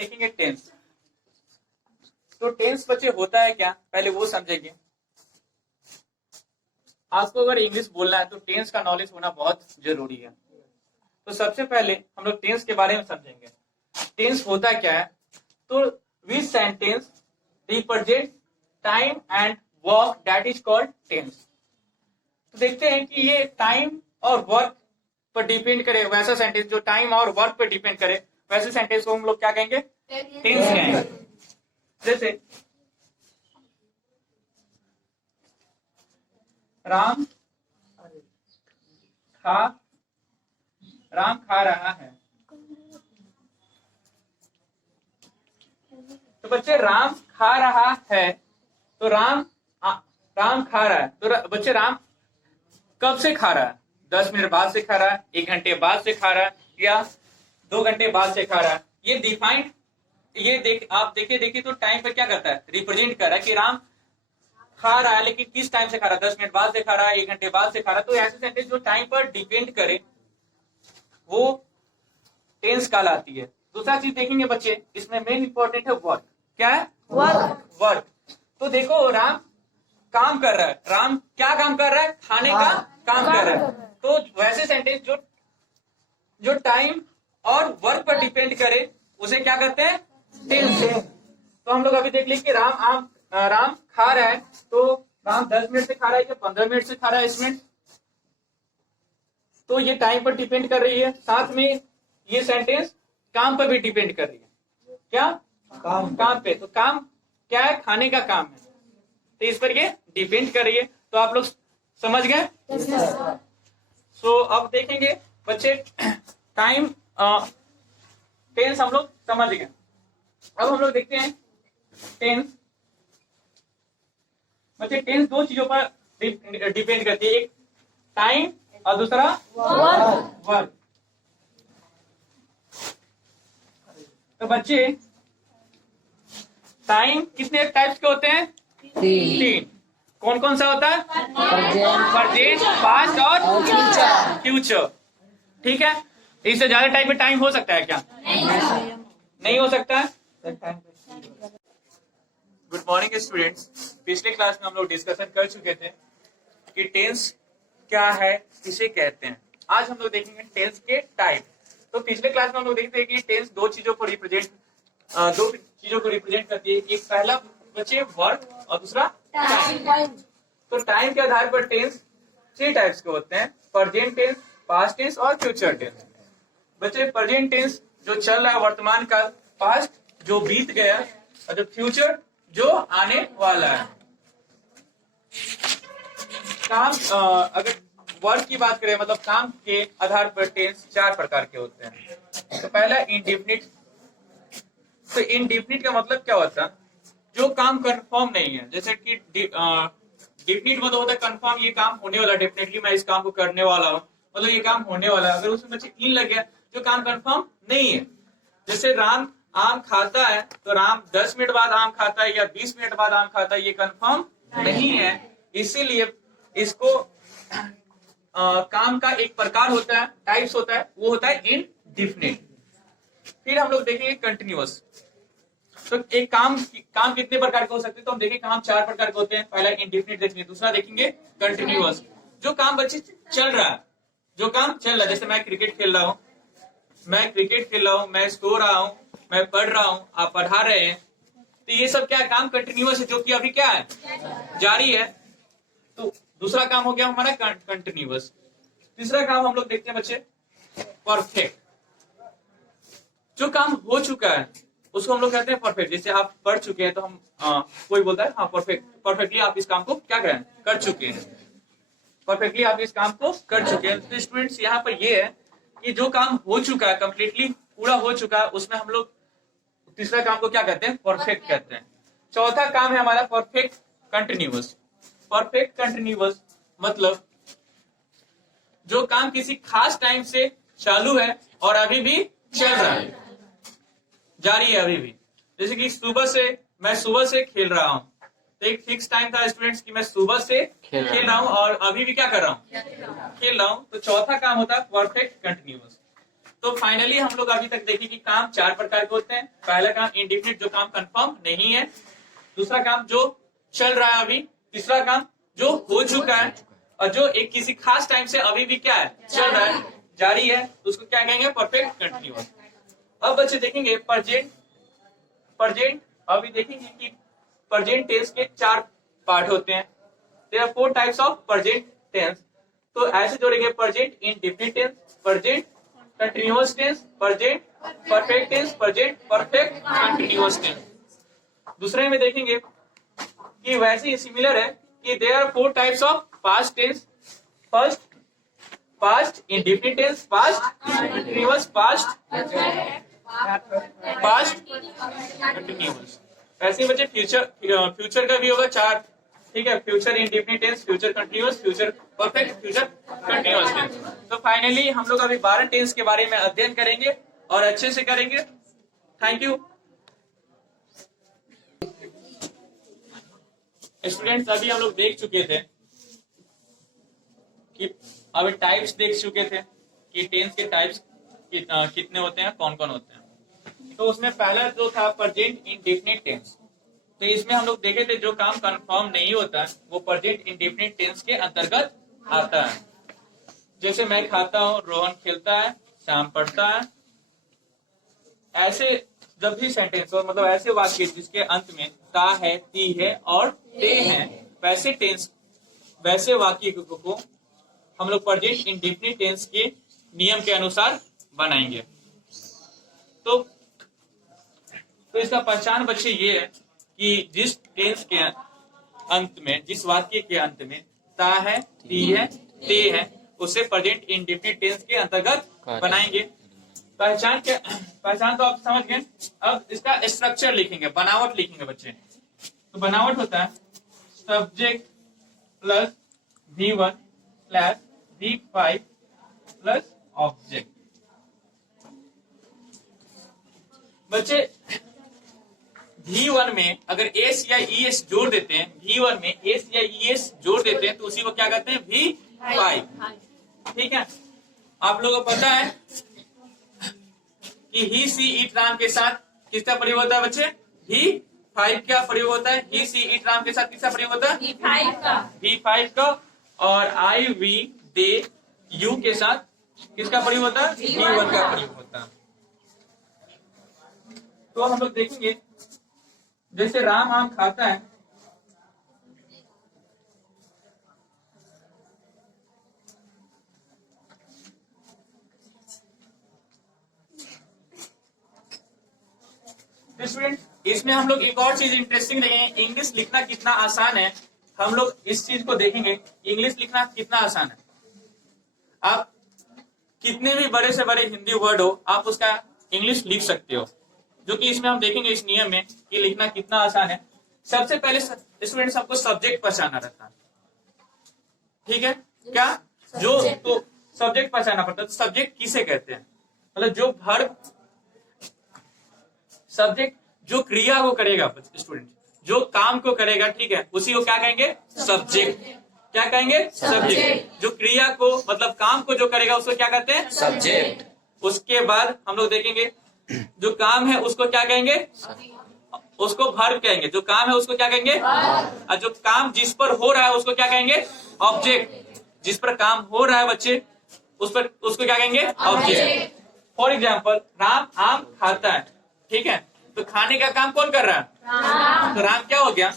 देखेंगे टेंस। तो टेंस बच्चे होता है क्या, पहले वो समझेंगे। आपको अगर इंग्लिश बोलना है तो टेंस का नॉलेज होना बहुत जरूरी है। तो सबसे पहले हम लोग टेंस के बारे में समझेंगे। टेंस होता क्या है, तो which sentence represent time and work that is called tense. तो देखते हैं कि ये टाइम और वर्क पर डिपेंड करे वैसा सेंटेंस, जो टाइम और वर्क पर डिपेंड करे वैसे सेंटेंस को हम लोग क्या कहेंगे, टेंस कहेंगे। जैसे राम खा रहा है। तो बच्चे राम खा रहा है, तो राम खा रहा है, तो बच्चे राम कब से खा रहा है, 10 मिनट बाद से खा रहा है, 1 घंटे बाद से खा रहा है, या 2 घंटे बाद से खा रहा है। ये डिफाइंड, ये आप देखिए तो टाइम पर क्या करता है, रिप्रेजेंट कर रहा है कि राम खा रहा है, लेकिन किस टाइम से खा रहा है, 10 मिनट बाद से खा रहा है, 1 घंटे बाद से खा रहा है। तो ऐसे सेंटेंस जो टाइम पर डिपेंड करे वो टेंस कहलाती है। दूसरा चीज देखेंगे बच्चे, इसमें मेन इंपॉर्टेंट है वर्क। क्या है, वर्क। तो देखो राम काम कर रहा है, राम क्या काम कर रहा है, खाने का काम कर रहा है। तो वैसे सेंटेंस जो टाइम और वर्क पर डिपेंड करे उसे क्या करते हैं, टेंस। तो हम लोग अभी देख लीजिए कि राम खा रहा है, तो राम 10 मिनट से खा रहा है या 15 मिनट से खा रहा है इसमें, तो ये टाइम पर डिपेंड कर रही है। साथ में ये सेंटेंस काम पर भी डिपेंड कर रही है। क्या, काम पे। तो काम क्या है, खाने का काम है, तो इस पर ये डिपेंड कर रही है। तो आप लोग समझ गए। सो अब देखेंगे बच्चे टाइम टेंस हम लोग समझ गए। अब हम लोग देखते हैं टेंस। बच्चे टेंस 2 चीजों पर डिपेंड करती है, एक टाइम और दूसरा वर्क। तो बच्चे टाइम कितने टाइप्स के होते हैं, 3। कौन कौन सा होता है, प्रेजेंट, पास्ट और फ्यूचर। ठीक है, इससे ज्यादा टाइप में टाइम हो सकता है क्या, नहीं हो सकता है। Good morning students. पिछले क्लास में हम लोग डिस्कशन कर चुके थे कि टेंस क्या है, किसे कहते हैं। आज हम लोग देखेंगे टेंस के टाइप। तो पिछले क्लास में हम लोग देखते हैं कि टेंस 2 चीजों को रिप्रेजेंट करती है। एक पहला बच्चे वर्क और दूसरा टाइम। तो टाइम के आधार पर टेंस 3 टाइप्स के होते हैं, प्रेजेंट टेंस, पास्ट टेंस और फ्यूचर टेंस। बच्चे प्रेजेंट टेंस जो चल रहा है वर्तमान काल, पास्ट जो बीत गया, और जो फ्यूचर जो आने वाला है। काम अगर वर्क की बात करें, मतलब काम के आधार पर टेंस 4 प्रकार के होते हैं। तो पहला इंडेफिनिट। तो इंडेफिनिट का मतलब क्या होता है, जो काम कंफर्म नहीं है। जैसे कि डेफिनिट मतलब होता है कंफर्म, ये काम होने वाला, डेफिनेटली मैं इस काम को करने वाला हूँ, मतलब ये काम होने वाला है। अगर उसमें बच्चे इन लग गया, जो काम कंफर्म नहीं है। जैसे राम आम खाता है, तो राम 10 मिनट बाद आम खाता है या 20 मिनट बाद आम खाता है, ये कंफर्म नहीं है। इसीलिए इसको काम का एक प्रकार होता है, टाइप्स होता है, वो होता है इनडिफिनिट। फिर हम लोग देखेंगे कंटिन्यूअस। तो एक काम कितने प्रकार के हो सकते हैं, तो हम देखेंगे काम 4 प्रकार के होते हैं। पहला इंडिफिनिट देखेंगे, दूसरा देखेंगे कंटिन्यूअस, जो काम बच्चे चल रहा है, जैसे मैं क्रिकेट खेल रहा हूँ, मैं सो रहा हूँ, मैं पढ़ रहा हूँ, आप पढ़ा रहे हैं, तो ये सब क्या है, काम कंटिन्यूअस है, जो कि अभी क्या है, जारी है। तो दूसरा काम हो गया हमारा कंटिन्यूअस। तीसरा काम हम लोग देखते हैं बच्चे परफेक्ट। जो काम हो चुका है उसको हम लोग कहते हैं परफेक्ट। जैसे आप पढ़ चुके हैं, तो हम कोई बोलता है हाँ परफेक्टली आप इस काम को क्या कर चुके हैं, परफेक्टली आप इस काम को कर चुके हैं। तो स्टूडेंट्स यहाँ पर ये है कि जो काम हो चुका है, कंप्लीटली पूरा हो चुका है, उसमें हम लोग तीसरा काम को क्या कहते हैं, परफेक्ट कहते हैं। चौथा काम है हमारा परफेक्ट कंटिन्यूअस। परफेक्ट कंटिन्यूअस मतलब जो काम किसी खास टाइम से चालू है और अभी भी चल रहा है, जारी है अभी भी। जैसे कि मैं सुबह से खेल रहा हूँ, तो एक फिक्स टाइम था स्टूडेंट्स कि मैं सुबह से खेल रहा हूँ और अभी भी क्या कर रहा हूँ, खेल रहा हूँ। तो चौथा काम होता है परफेक्ट कंटिन्यूअस। तो फाइनली हम लोग अभी तक देखें कि काम 4 प्रकार के होते हैं। पहला काम इंडेफिनिट, जो काम कंफर्म नहीं है। दूसरा काम जो चल रहा है अभी। तीसरा काम जो हो चुका है, और जो एक किसी खास टाइम से अभी भी क्या है, चल रहा है, जारी है, तो उसको क्या कहेंगे, परफेक्ट कंटिन्यूअस। अब बच्चे देखेंगे प्रेजेंट अभी देखेंगे कि प्रेजेंट टेंस के 4 पार्ट होते हैं। There are 4 types of present tense. तो ऐसे जोड़ेंगे present indefinite tense, present continuous tense, present perfect tense, present perfect continuous tense. दूसरे में देखेंगे कि वैसे ही सिमिलर है कि there are 4 types of past tense. First past indefinite tense, past continuous, past continuous. ऐसे ही बच्चे फ्यूचर का भी होगा 4, ठीक है, future indefinite tense, future continuous, future perfect, future continuous tense. तो फाइनली हम लोग अभी 12 टेंस के बारे में अध्ययन करेंगे और अच्छे से करेंगे। Thank you students. अभी हम लोग देख चुके थे कि अभी टाइप्स देख चुके थे कि टेंस के टाइप्स कितने होते हैं, कौन कौन होते हैं। तो उसमें पहला जो था प्रेजेंट इंडेफिनिट टेंस। तो इसमें हम लोग देखे थे जो काम कंफर्म नहीं होता है वो प्रेजेंट इंडेफिनिट टेंस के अंतर्गत आता है। जैसे मैं खाता हूँ, रोहन खेलता है, शाम पढ़ता है। ऐसे जब भी सेंटेंस हो, मतलब ऐसे वाक्य जिसके अंत में ता है, ती है और ते हैं, वैसे वाक्य को हम लोग प्रेजेंट इंडेफिनिट टेंस के नियम के अनुसार बनाएंगे। तो इसका पहचान बच्चे ये है कि जिस टेंस के अंत में, जिस वाक्य के अंत में ता है, ती है, ते है, उसे प्रेजेंट इंडेफिनिट टेंस के अंतर्गत बनाएंगे। पहचान तो आप समझ गए। अब इसका स्ट्रक्चर लिखेंगे, बनावट लिखेंगे बच्चे। तो बनावट होता है subject plus V1 plus V5 plus object. बच्चे V1 में अगर एस या ईएस जोड़ देते हैं, V1 में एस या ईएस जोड़ देते हैं तो उसी को क्या कहते हैं, V5। ठीक है, आप लोगों को पता है कि ही सी इट राम के साथ किसका प्रयोग होता है बच्चे, V5 का प्रयोग होता है। ही सी इट राम के साथ किसका प्रयोग होता है, V5 का। और आई वी दे यू के साथ किसका प्रयोग होता है, V1 का प्रयोग होता है। तो हम लोग देखेंगे जैसे राम आम खाता है, स्टूडेंट इसमें हम लोग एक और चीज इंटरेस्टिंग देखेंगे, इंग्लिश लिखना कितना आसान है। हम लोग इस चीज को देखेंगे, इंग्लिश लिखना कितना आसान है। आप कितने भी बड़े से बड़े हिंदी वर्ड हो, आप उसका इंग्लिश लिख सकते हो, जो कि इसमें हम देखेंगे इस नियम में कि लिखना कितना आसान है। सबसे पहले स्टूडेंट सबको सब्जेक्ट पहचाना रहता है, ठीक है क्या, जो तो सब्जेक्ट पहचाना पड़ता है। तो सब्जेक्ट किसे कहते हैं, मतलब जो वर्ब, सब्जेक्ट जो क्रिया को करेगा स्टूडेंट, जो काम को करेगा, ठीक है, उसी को क्या कहेंगे, सब्जेक्ट। क्या कहेंगे, सब्जेक्ट। जो क्रिया को मतलब काम को जो करेगा उसको क्या कहते हैं, सब्जेक्ट। उसके बाद हम लोग देखेंगे जो काम है उसको क्या कहेंगे, उसको वर्ब कहेंगे। जो काम है उसको क्या कहेंगे, और जो काम जिस पर हो रहा है उसको क्या कहेंगे, ऑब्जेक्ट। जिस पर काम हो रहा है बच्चे उस पर, उसको क्या कहेंगे, ऑब्जेक्ट। फॉर एग्जाम्पल राम आम खाता है, ठीक है, तो खाने का काम कौन कर रहा है, तो राम क्या हो गया,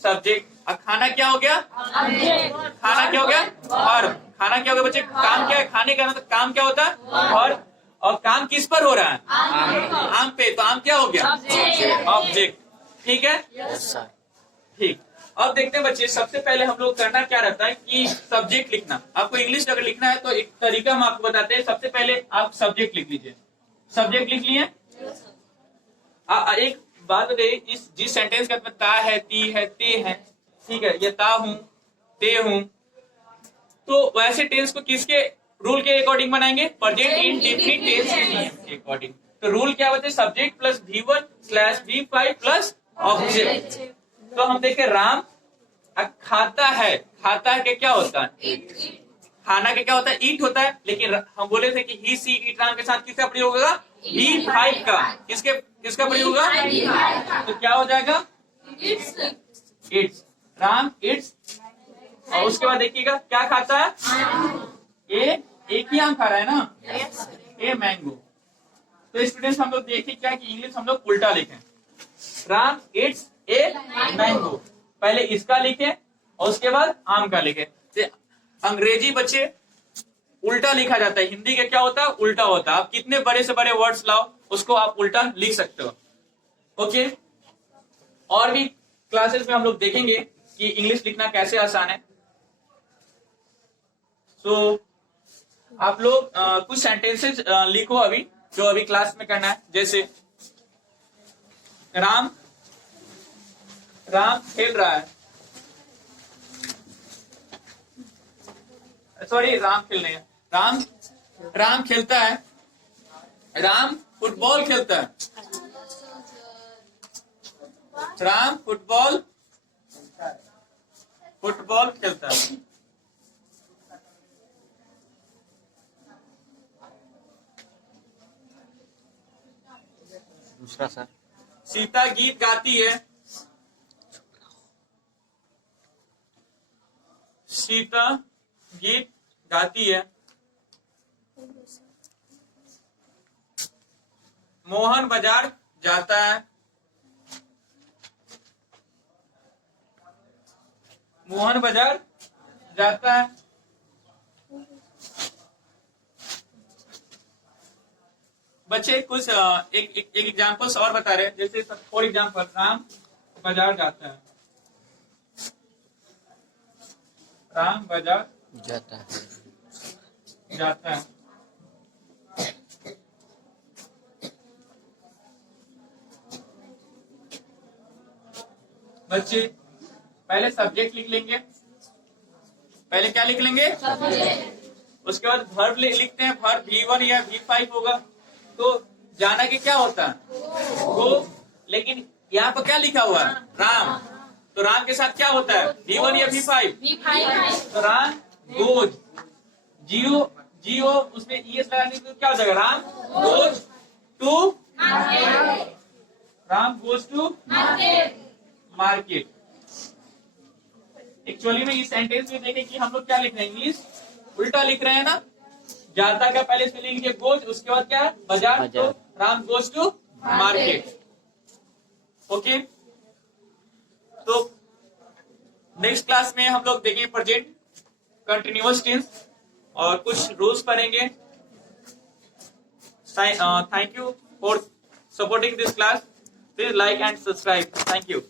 सब्जेक्ट। और खाना क्या हो गया, खाना क्या हो गया, वर्ब। खाना क्या हो गया बच्चे, काम क्या है, खाने का मतलब काम क्या होता है, वर्ब। और काम किस पर हो रहा है, आम पे, तो आम क्या हो गया, ऑब्जेक्ट। ठीक है, ठीक। अब देखते हैं बच्चे, सबसे पहले हम लोग करना क्या रहता है कि सब्जेक्ट लिखना। आपको इंग्लिश अगर लिखना है तो एक तरीका हम आपको बताते हैं। सबसे पहले आप सब्जेक्ट लिख लीजिए। सब्जेक्ट लिख लिए। एक बात बताइए, इस जिस सेंटेंस के अंदर ता है, ती है, ते है, ठीक है, ये ता हूं, ते हूं, तो वैसे टेंस को किसके रूल के अकॉर्डिंग बनाएंगे, प्रेजेंट इंडेफिनिट टेंस के नियम के अकॉर्डिंग। तो रूल क्या होता है, subject plus V1 slash V5 plus object. तो हम देखें राम खाता है, खाता है के क्या होता है, खाना का क्या होता है? ईट होता है, लेकिन हम बोले थे कि ही सी इट राम के साथ किसका प्रयोग होगा? V5 का। किसका प्रयोग होगा? तो क्या हो जाएगा? इट्स। राम इट्स। और उसके बाद देखिएगा क्या खाता है? एक ही आम खा रहा है ना? A mango. तो स्टूडेंट्स हम लोग देखिए क्या कि इंग्लिश हम लोग उल्टा लिखें। राम इट्स ए मैंगो, पहले इसका लिखे और उसके बाद आम का लिखे। अंग्रेजी बच्चे उल्टा लिखा जाता है, हिंदी का क्या होता है? उल्टा होता है। आप कितने बड़े से बड़े वर्ड्स लाओ उसको आप उल्टा लिख सकते हो। ओके, और भी क्लासेस में हम लोग देखेंगे कि इंग्लिश लिखना कैसे आसान है। सो आप लोग कुछ सेंटेंसेस लिखो अभी, जो अभी क्लास में करना है। जैसे राम खेल रहा है, सॉरी राम खेल नहीं है, राम खेलता है, राम फुटबॉल खेलता है, राम फुटबॉल खेलता है। दूसरा सर, सीता गीत गाती है, सीता गीत गाती है। मोहन बाजार जाता है, मोहन बाजार जाता है। बच्चे कुछ एक एग्जांपल्स और बता रहे हैं। जैसे फॉर एग्जांपल राम बाजार जाता है, राम बाजार जाता है। बच्चे पहले सब्जेक्ट लिख लेंगे, पहले क्या लिख लेंगे? उसके बाद वर्ब लिखते हैं, वर्ब V1 या V5 होगा। तो जाना कि क्या होता है? गो। लेकिन यहाँ पर क्या लिखा हुआ है? राम। तो राम के साथ क्या होता है? V1 या V5? तो राम गोज। जियो उसमें ES लगाने तो क्या हो जाएगा? Ram goes to market. Actually में इस सेंटेंस में देखें कि हम लोग क्या लिख रहे हैं? इंग्लिश उल्टा लिख रहे हैं ना। जाता का पहले स्पेलिंग लिखिए गोज, उसके बाद क्या है? बाजार। तो Ram goes to market. Okay, तो नेक्स्ट क्लास में हम लोग देखेंगे प्रेजेंट कंटिन्यूअस टेंस और कुछ रूल्स पढ़ेंगे। Thank you for supporting this class. Please like and subscribe. Thank you.